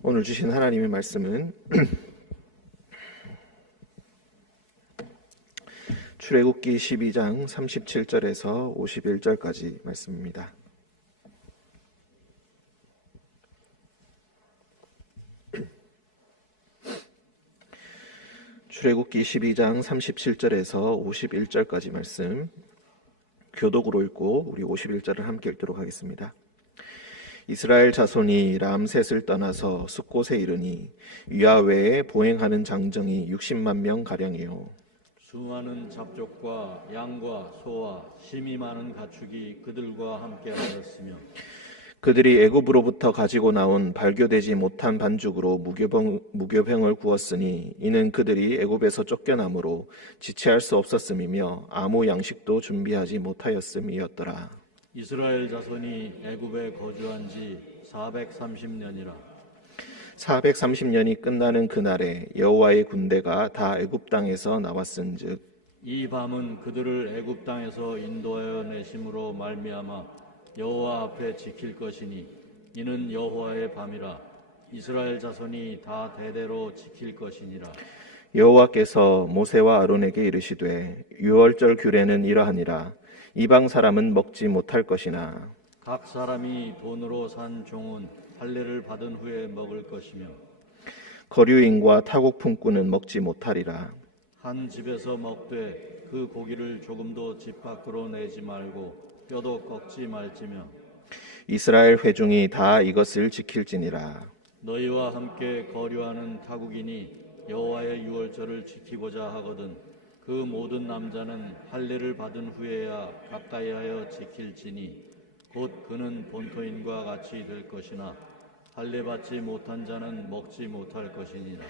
오늘 주신 하나님의 말씀은 출애굽기 12장 37절에서 51절까지 말씀입니다. 출애굽기 12장 37절에서 51절까지 말씀 교독으로 읽고 우리 51절을 함께 읽도록 하겠습니다. 이스라엘 자손이 람셋을 떠나서 숫곳에 이르니 위아외에 보행하는 장정이 60만 명 가량이요 수많은 잡족과 양과 소와 심이 많은 가축이 그들과 함께하였으며 그들이 애굽으로부터 가지고 나온 발교되지 못한 반죽으로 무교병을 구웠으니 이는 그들이 애굽에서 쫓겨남으로 지체할 수 없었음이며 아무 양식도 준비하지 못하였음이었더라. 이스라엘 자손이 애굽에 거주한 지 430년이라 430년이 끝나는 그날에 여호와의 군대가 다 애굽 땅에서 나왔은즉 이 밤은 그들을 애굽 땅에서 인도하여 내심으로 말미암아 여호와 앞에 지킬 것이니 이는 여호와의 밤이라 이스라엘 자손이 다 대대로 지킬 것이니라. 여호와께서 모세와 아론에게 이르시되 유월절 규례는 이러하니라 이방 사람은 먹지 못할 것이나 각 사람이 돈으로 산 종은 할례를 받은 후에 먹을 것이며 거류인과 타국 품꾼은 먹지 못하리라. 한 집에서 먹되 그 고기를 조금도 집 밖으로 내지 말고 뼈도 꺾지 말지며 이스라엘 회중이 다 이것을 지킬지니라. 너희와 함께 거류하는 타국인이 여호와의 유월절을 지키고자 하거든 그 모든 남자는 할례를 받은 후에야 가까이하여 지킬지니 곧 그는 본토인과 같이 될 것이나 할례 받지 못한 자는 먹지 못할 것이니라.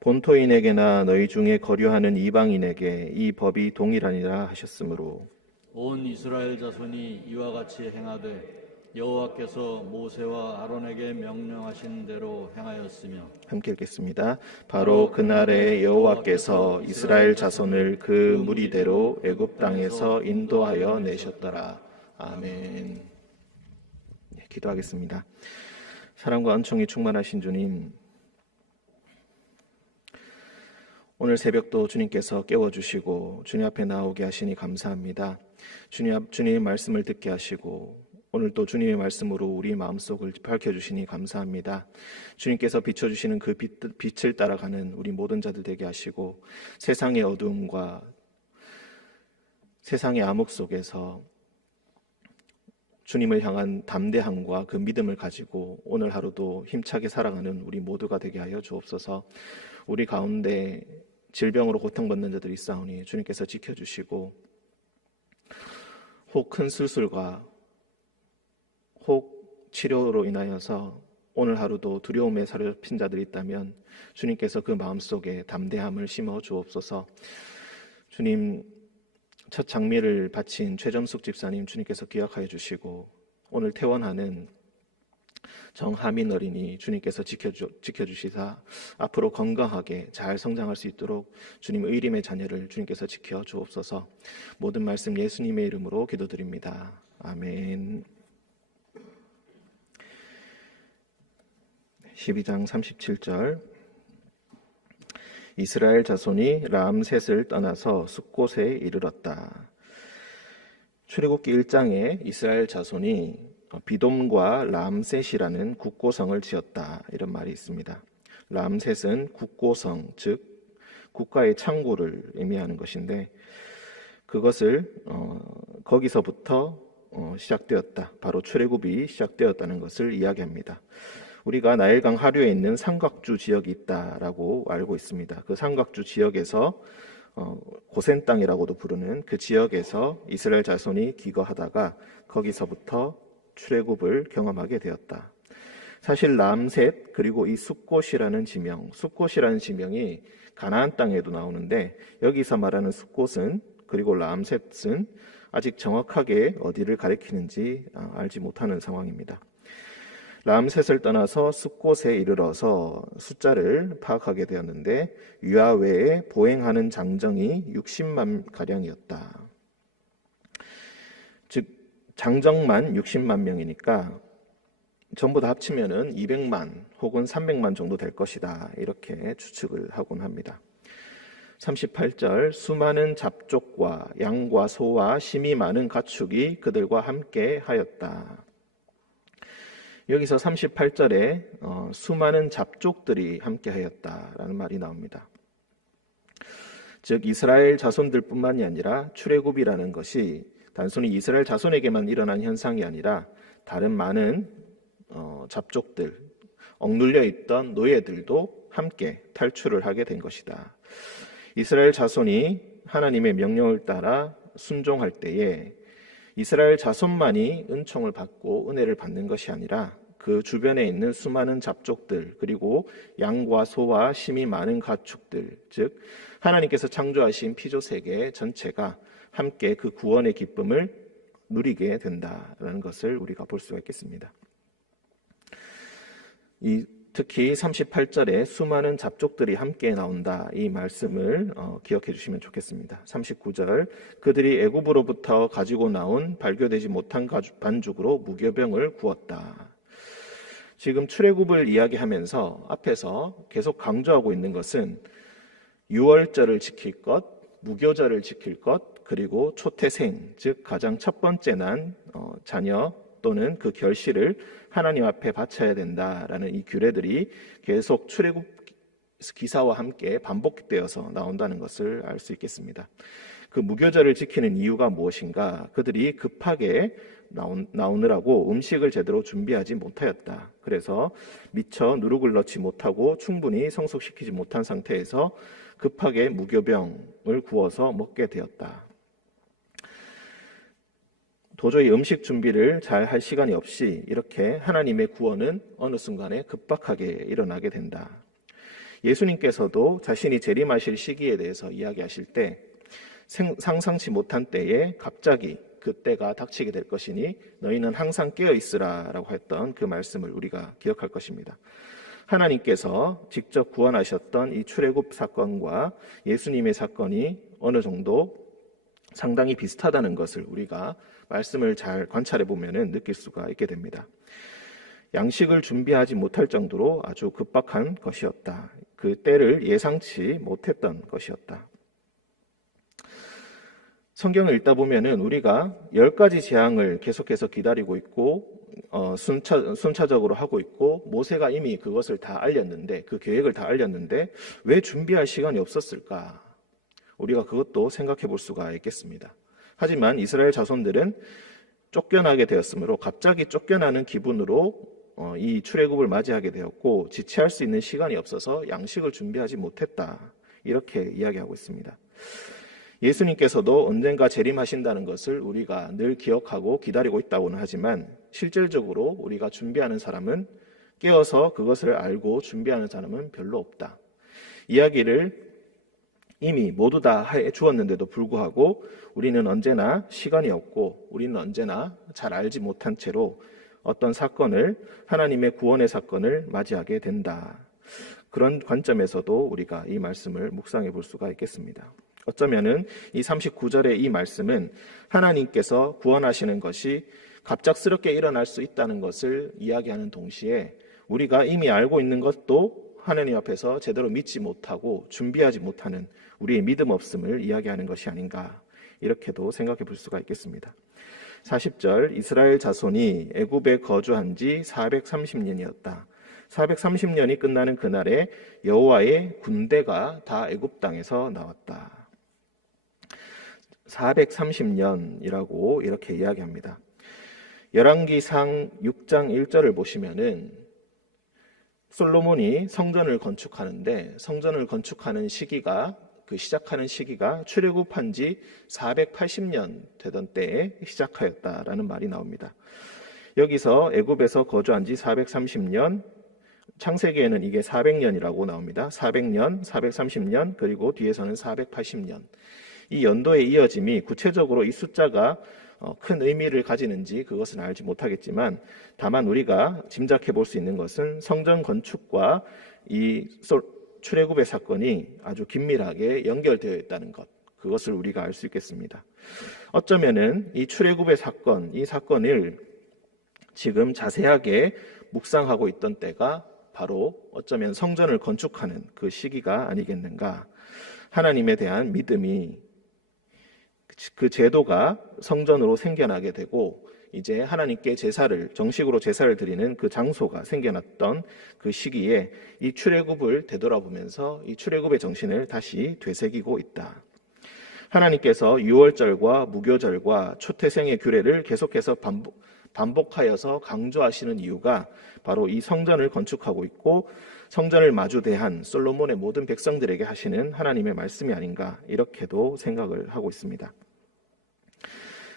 본토인에게나 너희 중에 거류하는 이방인에게 이 법이 동일하니라 하셨으므로 온 이스라엘 자손이 이와 같이 행하되 여호와께서 모세와 아론에게 명령하신 대로 행하였으며 함께 읽겠습니다. 바로 그날에 여호와께서 이스라엘 자손을 그 무리대로 애굽 땅에서 인도하여 내셨더라. 아멘. 네, 기도하겠습니다. 사랑과 은총이 충만하신 주님, 오늘 새벽도 주님께서 깨워주시고 주님 앞에 나오게 하시니 감사합니다. 주님의 말씀을 듣게 하시고 오늘 또 주님의 말씀으로 우리 마음속을 밝혀주시니 감사합니다. 주님께서 비춰주시는 그 빛을 따라가는 우리 모든 자들 되게 하시고 세상의 어두움과 세상의 암흑 속에서 주님을 향한 담대함과 그 믿음을 가지고 오늘 하루도 힘차게 살아가는 우리 모두가 되게 하여 주옵소서. 우리 가운데 질병으로 고통받는 자들이 있사오니 주님께서 지켜주시고 혹 큰 수술과 혹 치료로 인하여서 오늘 하루도 두려움에 사로잡힌 자들이 있다면 주님께서 그 마음속에 담대함을 심어 주옵소서. 주님, 첫 장미를 바친 최점숙 집사님 주님께서 기억하여 주시고 오늘 퇴원하는 정하민 어린이 주님께서 지켜주시사 앞으로 건강하게 잘 성장할 수 있도록 주님 의림의 자녀를 주님께서 지켜 주옵소서. 모든 말씀 예수님의 이름으로 기도드립니다. 아멘. 12장 37절 이스라엘 자손이 람셋을 떠나서 숫곳에 이르렀다. 출애굽기 1장에 이스라엘 자손이 비돔과 람셋이라는 국고성을 지었다 이런 말이 있습니다. 람셋은 국고성, 즉 국가의 창고를 의미하는 것인데 그것을 거기서부터 시작되었다. 바로 출애굽이 시작되었다는 것을 이야기합니다. 우리가 나일강 하류에 있는 삼각주 지역이 있다라고 알고 있습니다. 그 삼각주 지역에서 고센 땅이라고도 부르는 그 지역에서 이스라엘 자손이 기거하다가 거기서부터 출애굽을 경험하게 되었다. 사실 람셋 그리고 이 숫곳이라는 지명이 가나안 땅에도 나오는데 여기서 말하는 숫곳은 그리고 람셋은 아직 정확하게 어디를 가리키는지 알지 못하는 상황입니다. 람셋을 떠나서 숫곳에 이르러서 숫자를 파악하게 되었는데 위아외에 보행하는 장정이 60만 가량이었다. 즉 장정만 60만 명이니까 전부 다 합치면은 200만 혹은 300만 정도 될 것이다. 이렇게 추측을 하곤 합니다. 38절 수많은 잡족과 양과 소와 심이 많은 가축이 그들과 함께 하였다. 여기서 38절에 수많은 잡족들이 함께 하였다라는 말이 나옵니다. 즉 이스라엘 자손들뿐만이 아니라 출애굽이라는 것이 단순히 이스라엘 자손에게만 일어난 현상이 아니라 다른 많은 잡족들, 억눌려 있던 노예들도 함께 탈출을 하게 된 것이다. 이스라엘 자손이 하나님의 명령을 따라 순종할 때에 이스라엘 자손만이 은총을 받고 은혜를 받는 것이 아니라 그 주변에 있는 수많은 잡족들, 그리고 양과 소와 심이 많은 가축들, 즉 하나님께서 창조하신 피조세계 전체가 함께 그 구원의 기쁨을 누리게 된다라는 것을 우리가 볼 수가 있겠습니다. 특히 38절에 수많은 잡족들이 함께 나온다, 이 말씀을 기억해 주시면 좋겠습니다. 39절 그들이 애굽으로부터 가지고 나온 발교되지 못한 반죽으로 무교병을 구웠다. 지금 출애굽을 이야기하면서 앞에서 계속 강조하고 있는 것은 유월절을 지킬 것, 무교절을 지킬 것, 그리고 초태생, 즉 가장 첫 번째 난 자녀 또는 그 결실을 하나님 앞에 바쳐야 된다라는 이 규례들이 계속 출애굽 기사와 함께 반복되어서 나온다는 것을 알 수 있겠습니다. 그 무교절을 지키는 이유가 무엇인가? 그들이 급하게 나오느라고 음식을 제대로 준비하지 못하였다. 그래서 미처 누룩을 넣지 못하고 충분히 성숙시키지 못한 상태에서 급하게 무교병을 구워서 먹게 되었다. 도저히 음식 준비를 잘 할 시간이 없이 이렇게 하나님의 구원은 어느 순간에 급박하게 일어나게 된다. 예수님께서도 자신이 재림하실 시기에 대해서 이야기하실 때 상상치 못한 때에 갑자기 그때가 닥치게 될 것이니 너희는 항상 깨어 있으라 라고 했던 그 말씀을 우리가 기억할 것입니다. 하나님께서 직접 구원하셨던 이 출애굽 사건과 예수님의 사건이 어느 정도 상당히 비슷하다는 것을 우리가 말씀을 잘 관찰해 보면 느낄 수가 있게 됩니다. 양식을 준비하지 못할 정도로 아주 급박한 것이었다. 그 때를 예상치 못했던 것이었다. 성경을 읽다 보면은 우리가 10가지 재앙을 계속해서 기다리고 있고 순차적으로 하고 있고 모세가 이미 그것을 다 알렸는데 그 계획을 다 알렸는데 왜 준비할 시간이 없었을까? 우리가 그것도 생각해 볼 수가 있겠습니다. 하지만 이스라엘 자손들은 쫓겨나게 되었으므로 갑자기 쫓겨나는 기분으로 이 출애굽을 맞이하게 되었고 지체할 수 있는 시간이 없어서 양식을 준비하지 못했다. 이렇게 이야기하고 있습니다. 예수님께서도 언젠가 재림하신다는 것을 우리가 늘 기억하고 기다리고 있다고는 하지만 실질적으로 우리가 준비하는 사람은 깨어서 그것을 알고 준비하는 사람은 별로 없다. 이야기를 이미 모두 다 해주었는데도 불구하고 우리는 언제나 시간이 없고 우리는 언제나 잘 알지 못한 채로 어떤 사건을 하나님의 구원의 사건을 맞이하게 된다. 그런 관점에서도 우리가 이 말씀을 묵상해 볼 수가 있겠습니다. 어쩌면은 이 39절의 이 말씀은 하나님께서 구원하시는 것이 갑작스럽게 일어날 수 있다는 것을 이야기하는 동시에 우리가 이미 알고 있는 것도 하나님 앞에서 제대로 믿지 못하고 준비하지 못하는 우리의 믿음 없음을 이야기하는 것이 아닌가, 이렇게도 생각해 볼 수가 있겠습니다. 40절 이스라엘 자손이 애굽에 거주한 지 430년이었다. 430년이 끝나는 그날에 여호와의 군대가 다 애굽 땅에서 나왔다. 430년이라고 이렇게 이야기합니다. 열왕기상 6장 1절을 보시면은 솔로몬이 성전을 건축하는데 성전을 건축하는 시기가 시작하는 시기가 출애굽한 지 480년 되던 때에 시작하였다라는 말이 나옵니다. 여기서 애굽에서 거주한 지 430년, 창세기에는 이게 400년이라고 나옵니다. 400년, 430년, 그리고 뒤에서는 480년. 이 연도의 이어짐이 구체적으로 이 숫자가 큰 의미를 가지는지 그것은 알지 못하겠지만 다만 우리가 짐작해 볼 수 있는 것은 성전 건축과 이 출애굽의 사건이 아주 긴밀하게 연결되어 있다는 것, 그것을 우리가 알 수 있겠습니다. 어쩌면은 이 출애굽의 사건, 이 사건을 지금 자세하게 묵상하고 있던 때가 바로 어쩌면 성전을 건축하는 그 시기가 아니겠는가. 하나님에 대한 믿음이, 그 제도가 성전으로 생겨나게 되고 이제 하나님께 정식으로 제사를 드리는 그 장소가 생겨났던 그 시기에 이 출애굽을 되돌아보면서 이 출애굽의 정신을 다시 되새기고 있다. 하나님께서 유월절과 무교절과 초태생의 규례를 계속해서 반복하여서 강조하시는 이유가 바로 이 성전을 건축하고 있고 성전을 마주대한 솔로몬의 모든 백성들에게 하시는 하나님의 말씀이 아닌가, 이렇게도 생각을 하고 있습니다.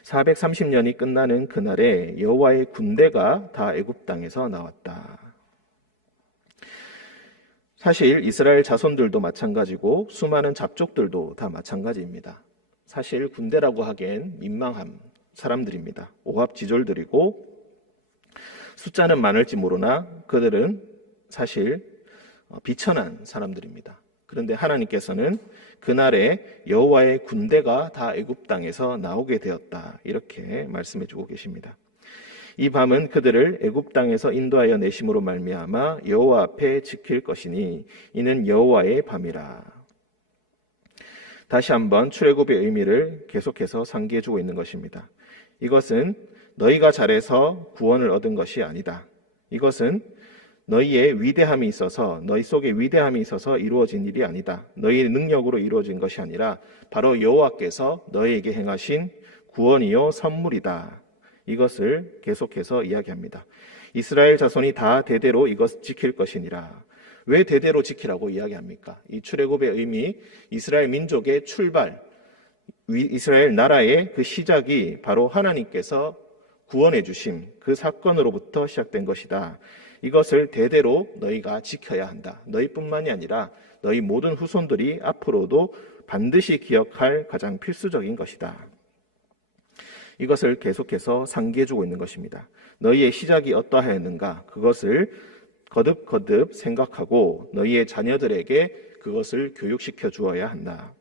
430년이 끝나는 그날에 여호와의 군대가 다 애굽 땅에서 나왔다. 사실 이스라엘 자손들도 마찬가지고 수많은 잡족들도 다 마찬가지입니다. 사실 군대라고 하기엔 민망한 사람들입니다. 오합지졸들이고 숫자는 많을지 모르나 그들은 사실 비천한 사람들입니다. 그런데 하나님께서는 그날에 여호와의 군대가 다 애굽 땅에서 나오게 되었다, 이렇게 말씀해 주고 계십니다. 이 밤은 그들을 애굽 땅에서 인도하여 내심으로 말미암아 여호와 앞에 지킬 것이니 이는 여호와의 밤이라. 다시 한번 출애굽의 의미를 계속해서 상기해 주고 있는 것입니다. 이것은 너희가 잘해서 구원을 얻은 것이 아니다. 이것은 너희의 위대함이 있어서, 너희 속에 위대함이 있어서 이루어진 일이 아니다. 너희의 능력으로 이루어진 것이 아니라 바로 여호와께서 너희에게 행하신 구원이요 선물이다. 이것을 계속해서 이야기합니다. 이스라엘 자손이 다 대대로 이것 지킬 것이니라. 왜 대대로 지키라고 이야기합니까? 이 출애굽의 의미, 이스라엘 민족의 출발, 이스라엘 나라의 그 시작이 바로 하나님께서 구원해 주심, 그 사건으로부터 시작된 것이다. 이것을 대대로 너희가 지켜야 한다. 너희뿐만이 아니라 너희 모든 후손들이 앞으로도 반드시 기억할 가장 필수적인 것이다. 이것을 계속해서 상기해주고 있는 것입니다. 너희의 시작이 어떠하였는가, 그것을 거듭거듭 생각하고 너희의 자녀들에게 그것을 교육시켜 주어야 한다.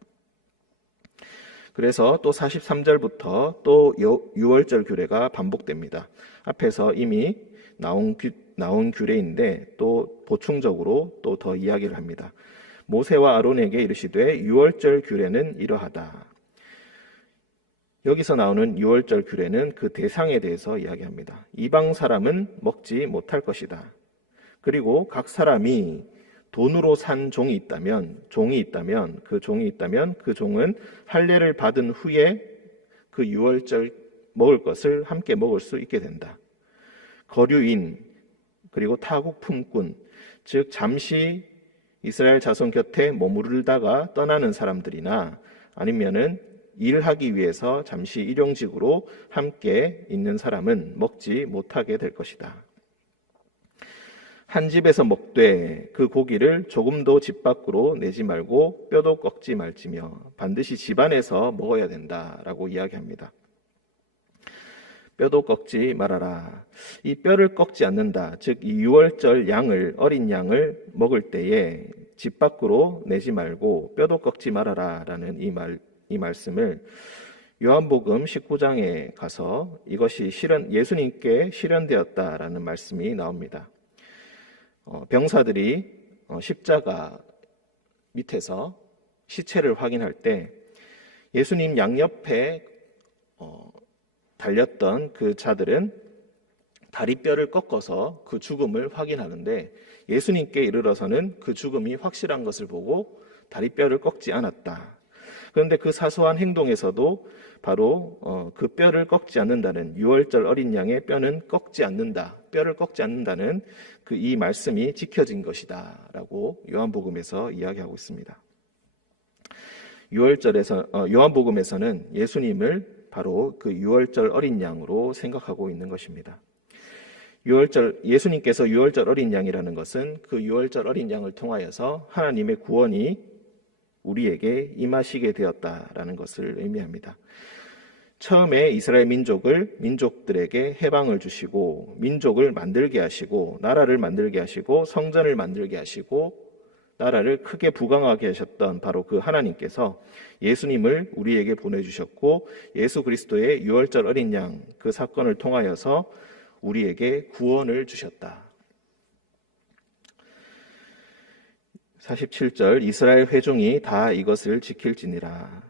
그래서 또 43절부터 또 유월절 규례가 반복됩니다. 앞에서 이미 나온 규례인데 또 보충적으로 또 더 이야기를 합니다. 모세와 아론에게 이르시되 유월절 규례는 이러하다. 여기서 나오는 유월절 규례는 그 대상에 대해서 이야기합니다. 이방 사람은 먹지 못할 것이다. 그리고 각 사람이 돈으로 산 종이 있다면 그 종은 할례를 받은 후에 그 유월절 먹을 것을 함께 먹을 수 있게 된다. 거류인, 그리고 타국 품꾼, 즉 잠시 이스라엘 자손 곁에 머무르다가 떠나는 사람들이나 아니면은 일하기 위해서 잠시 일용직으로 함께 있는 사람은 먹지 못하게 될 것이다. 한 집에서 먹되 그 고기를 조금도 집 밖으로 내지 말고 뼈도 꺾지 말지며 반드시 집 안에서 먹어야 된다라고 이야기합니다. 뼈도 꺾지 말아라. 이 뼈를 꺾지 않는다. 즉 이 유월절 양을, 어린 양을 먹을 때에 집 밖으로 내지 말고 뼈도 꺾지 말아라 라는 이 말씀을 요한복음 19장에 가서 이것이 예수님께 실현되었다라는 말씀이 나옵니다. 병사들이 십자가 밑에서 시체를 확인할 때 예수님 양옆에 달렸던 그 자들은 다리뼈를 꺾어서 그 죽음을 확인하는데 예수님께 이르러서는 그 죽음이 확실한 것을 보고 다리뼈를 꺾지 않았다. 그런데 그 사소한 행동에서도 바로 그 뼈를 꺾지 않는다는, 유월절 어린 양의 뼈는 꺾지 않는다, 뼈를 꺾지 않는다는 이 말씀이 지켜진 것이다 라고 요한복음에서 이야기하고 있습니다. 요한복음에서는 예수님을 바로 그 유월절 어린 양으로 생각하고 있는 것입니다. 예수님께서 유월절 어린 양이라는 것은 그 유월절 어린 양을 통하여서 하나님의 구원이 우리에게 임하시게 되었다라는 것을 의미합니다. 처음에 이스라엘 민족들에게 해방을 주시고 민족을 만들게 하시고 나라를 만들게 하시고 성전을 만들게 하시고 나라를 크게 부강하게 하셨던 바로 그 하나님께서 예수님을 우리에게 보내주셨고 예수 그리스도의 유월절 어린 양 그 사건을 통하여서 우리에게 구원을 주셨다. 47절 이스라엘 회중이 다 이것을 지킬지니라.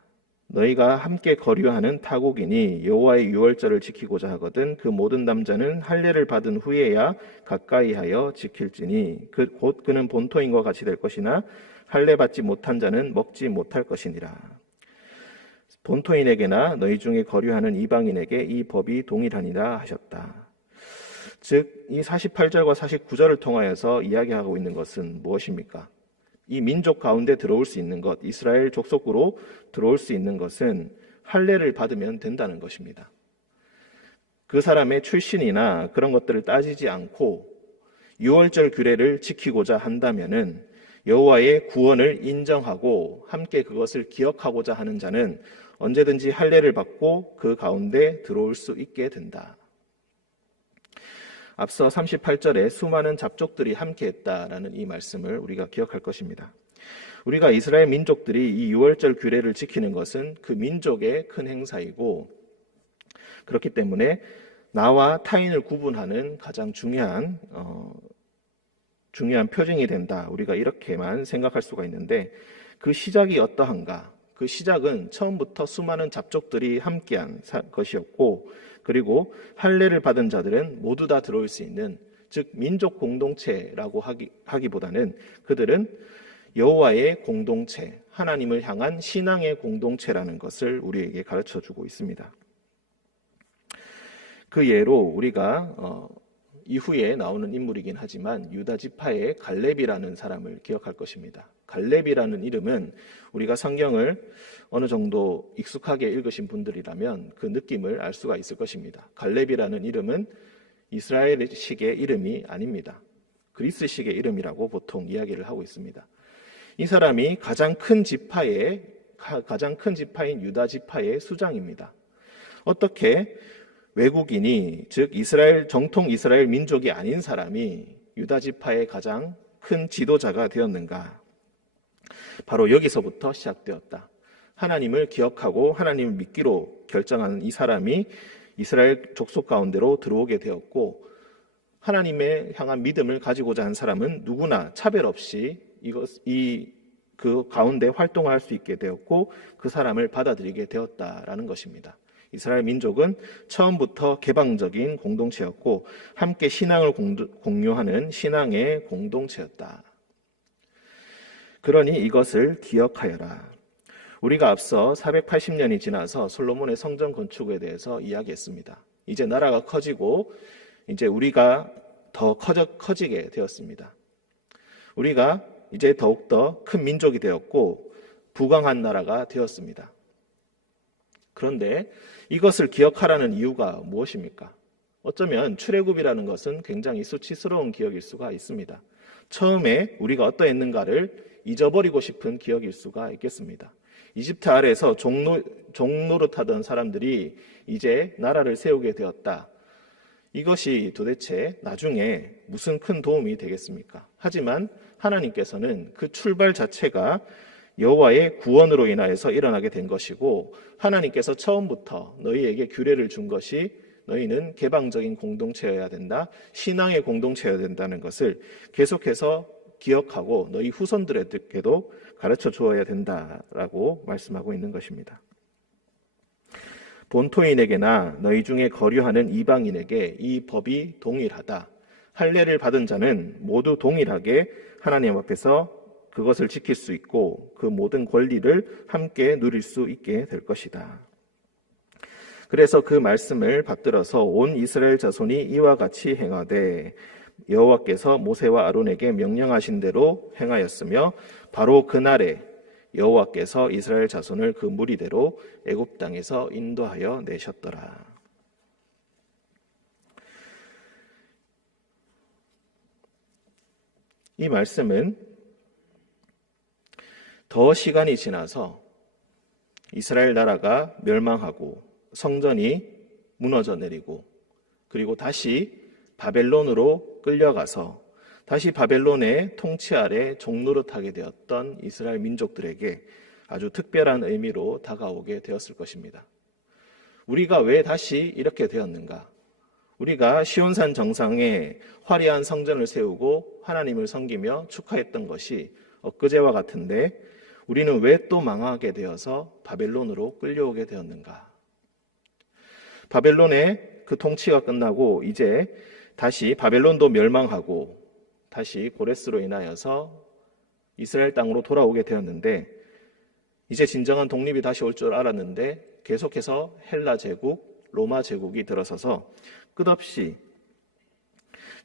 너희가 함께 거류하는 타국인이 여호와의 유월절을 지키고자 하거든 그 모든 남자는 할례를 받은 후에야 가까이하여 지킬지니 곧 그는 본토인과 같이 될 것이나 할례 받지 못한 자는 먹지 못할 것이니라. 본토인에게나 너희 중에 거류하는 이방인에게 이 법이 동일하니라 하셨다. 즉, 이 48절과 49절을 통하여서 이야기하고 있는 것은 무엇입니까? 이 민족 가운데 들어올 수 있는 것, 이스라엘 족속으로 들어올 수 있는 것은 할례를 받으면 된다는 것입니다. 그 사람의 출신이나 그런 것들을 따지지 않고 유월절 규례를 지키고자 한다면은 여호와의 구원을 인정하고 함께 그것을 기억하고자 하는 자는 언제든지 할례를 받고 그 가운데 들어올 수 있게 된다. 앞서 38절에 수많은 잡족들이 함께했다라는 이 말씀을 우리가 기억할 것입니다. 우리가 이스라엘 민족들이 이 유월절 규례를 지키는 것은 그 민족의 큰 행사이고 그렇기 때문에 나와 타인을 구분하는 가장 중요한 표징이 된다. 우리가 이렇게만 생각할 수가 있는데 그 시작이 어떠한가? 그 시작은 처음부터 수많은 잡족들이 함께한 것이었고 그리고 할례를 받은 자들은 모두 다 들어올 수 있는 즉 민족 공동체라고 하기보다는 그들은 여호와의 공동체, 하나님을 향한 신앙의 공동체라는 것을 우리에게 가르쳐주고 있습니다. 그 예로 우리가 이후에 나오는 인물이긴 하지만 유다 지파의 갈렙이라는 사람을 기억할 것입니다. 갈렙이라는 이름은 우리가 성경을 어느 정도 익숙하게 읽으신 분들이라면 그 느낌을 알 수가 있을 것입니다. 갈렙이라는 이름은 이스라엘식의 이름이 아닙니다. 그리스식의 이름이라고 보통 이야기를 하고 있습니다. 이 사람이 가장 큰 지파인 유다 지파의 수장입니다. 어떻게 외국인이 즉 정통 이스라엘 민족이 아닌 사람이 유다 지파의 가장 큰 지도자가 되었는가? 바로 여기서부터 시작되었다. 하나님을 기억하고 하나님을 믿기로 결정하는 이 사람이 이스라엘 족속 가운데로 들어오게 되었고 하나님에 향한 믿음을 가지고자 한 사람은 누구나 차별 없이 그 가운데 활동할 수 있게 되었고 그 사람을 받아들이게 되었다라는 것입니다. 이스라엘 민족은 처음부터 개방적인 공동체였고 함께 신앙을 공유하는 신앙의 공동체였다. 그러니 이것을 기억하여라. 우리가 앞서 480년이 지나서 솔로몬의 성전 건축에 대해서 이야기했습니다. 이제 나라가 커지고 이제 우리가 더 커지게 되었습니다. 우리가 이제 더욱더 큰 민족이 되었고 부강한 나라가 되었습니다. 그런데 이것을 기억하라는 이유가 무엇입니까? 어쩌면 출애굽이라는 것은 굉장히 수치스러운 기억일 수가 있습니다. 처음에 우리가 어떠했는가를 잊어버리고 싶은 기억일 수가 있겠습니다. 이집트 아래에서 종노릇하던 사람들이 이제 나라를 세우게 되었다. 이것이 도대체 나중에 무슨 큰 도움이 되겠습니까? 하지만 하나님께서는 그 출발 자체가 여호와의 구원으로 인하여서 일어나게 된 것이고 하나님께서 처음부터 너희에게 규례를 준 것이 너희는 개방적인 공동체여야 된다. 신앙의 공동체여야 된다는 것을 계속해서 기억하고 너희 후손들에게도 가르쳐 주어야 된다라고 말씀하고 있는 것입니다. 본토인에게나 너희 중에 거류하는 이방인에게 이 법이 동일하다. 할례를 받은 자는 모두 동일하게 하나님 앞에서 그것을 지킬 수 있고 그 모든 권리를 함께 누릴 수 있게 될 것이다. 그래서 그 말씀을 받들어서 온 이스라엘 자손이 이와 같이 행하되 여호와께서 모세와 아론에게 명령하신 대로 행하였으며 바로 그날에 여호와께서 이스라엘 자손을 그 무리대로 애굽 땅에서 인도하여 내셨더라. 이 말씀은 더 시간이 지나서 이스라엘 나라가 멸망하고 성전이 무너져 내리고 그리고 다시 바벨론으로 끌려가서 다시 바벨론의 통치 아래 종노릇하게 되었던 이스라엘 민족들에게 아주 특별한 의미로 다가오게 되었을 것입니다. 우리가 왜 다시 이렇게 되었는가? 우리가 시온산 정상에 화려한 성전을 세우고 하나님을 섬기며 축하했던 것이 엊그제와 같은데 우리는 왜 또 망하게 되어서 바벨론으로 끌려오게 되었는가? 바벨론의 그 통치가 끝나고 이제 다시 바벨론도 멸망하고 다시 고레스로 인하여서 이스라엘 땅으로 돌아오게 되었는데 이제 진정한 독립이 다시 올 줄 알았는데 계속해서 헬라 제국, 로마 제국이 들어서서 끝없이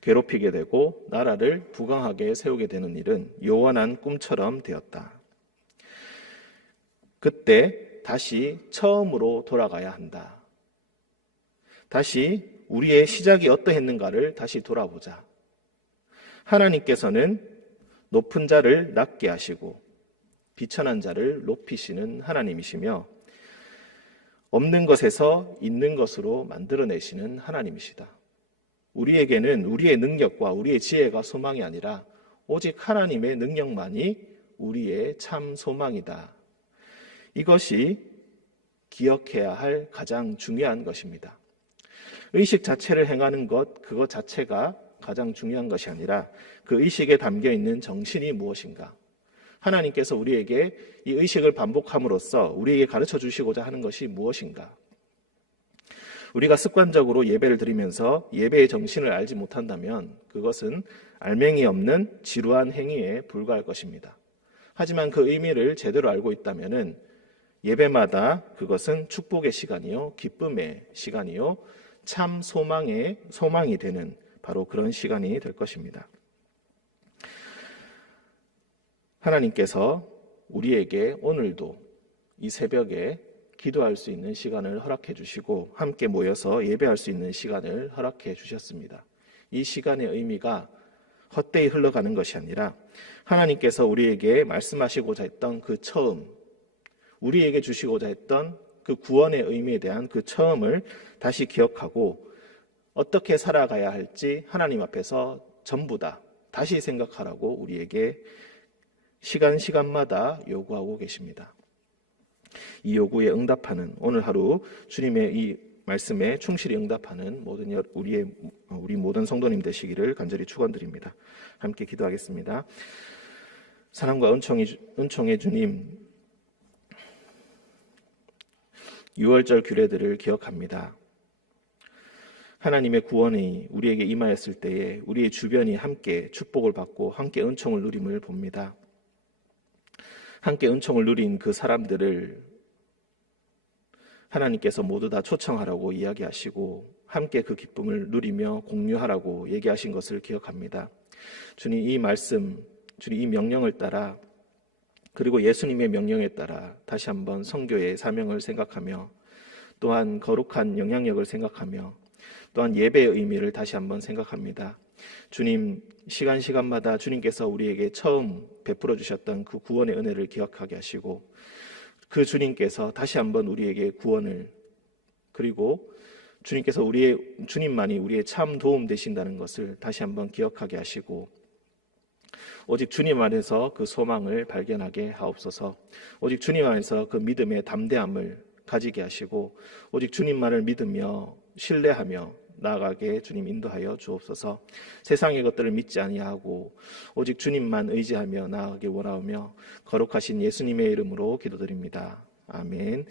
괴롭히게 되고 나라를 부강하게 세우게 되는 일은 요원한 꿈처럼 되었다. 그때 다시 처음으로 돌아가야 한다. 다시 우리의 시작이 어떠했는가를 다시 돌아보자. 하나님께서는 높은 자를 낮게 하시고 비천한 자를 높이시는 하나님이시며 없는 것에서 있는 것으로 만들어내시는 하나님이시다. 우리에게는 우리의 능력과 우리의 지혜가 소망이 아니라 오직 하나님의 능력만이 우리의 참 소망이다. 이것이 기억해야 할 가장 중요한 것입니다. 의식 자체를 행하는 것, 그것 자체가 가장 중요한 것이 아니라 그 의식에 담겨 있는 정신이 무엇인가? 하나님께서 우리에게 이 의식을 반복함으로써 우리에게 가르쳐 주시고자 하는 것이 무엇인가? 우리가 습관적으로 예배를 드리면서 예배의 정신을 알지 못한다면 그것은 알맹이 없는 지루한 행위에 불과할 것입니다. 하지만 그 의미를 제대로 알고 있다면 예배마다 그것은 축복의 시간이요, 기쁨의 시간이요, 참 소망이 되는 바로 그런 시간이 될 것입니다. 하나님께서 우리에게 오늘도 이 새벽에 기도할 수 있는 시간을 허락해 주시고 함께 모여서 예배할 수 있는 시간을 허락해 주셨습니다. 이 시간의 의미가 헛되이 흘러가는 것이 아니라 하나님께서 우리에게 말씀하시고자 했던 그 처음, 우리에게 주시고자 했던 그 구원의 의미에 대한 그 처음을 다시 기억하고 어떻게 살아가야 할지 하나님 앞에서 전부 다 다시 생각하라고 우리에게 시간마다 요구하고 계십니다. 이 요구에 응답하는 오늘 하루 주님의 이 말씀에 충실히 응답하는 우리 모든 성도님 되시기를 간절히 축원드립니다. 함께 기도하겠습니다. 사랑과 은총의 주님, 6월절 규례들을 기억합니다. 하나님의 구원이 우리에게 임하였을 때에 우리의 주변이 함께 축복을 받고 함께 은총을 누림을 봅니다. 함께 은총을 누린 그 사람들을 하나님께서 모두 다 초청하라고 이야기하시고 함께 그 기쁨을 누리며 공유하라고 얘기하신 것을 기억합니다. 주님, 이 말씀, 주님 이 명령을 따라 그리고 예수님의 명령에 따라 다시 한번 선교의 사명을 생각하며 또한 거룩한 영향력을 생각하며 또한 예배의 의미를 다시 한번 생각합니다. 주님, 시간마다 주님께서 우리에게 처음 베풀어 주셨던 그 구원의 은혜를 기억하게 하시고 그 주님께서 다시 한번 우리에게 구원을 그리고 주님만이 우리의 참 도움 되신다는 것을 다시 한번 기억하게 하시고 오직 주님 안에서 그 소망을 발견하게 하옵소서. 오직 주님 안에서 그 믿음의 담대함을 가지게 하시고 오직 주님만을 믿으며 신뢰하며 나아가게 주님 인도하여 주옵소서. 세상의 것들을 믿지 아니하고 오직 주님만 의지하며 나아가길 원하오며 거룩하신 예수님의 이름으로 기도드립니다. 아멘.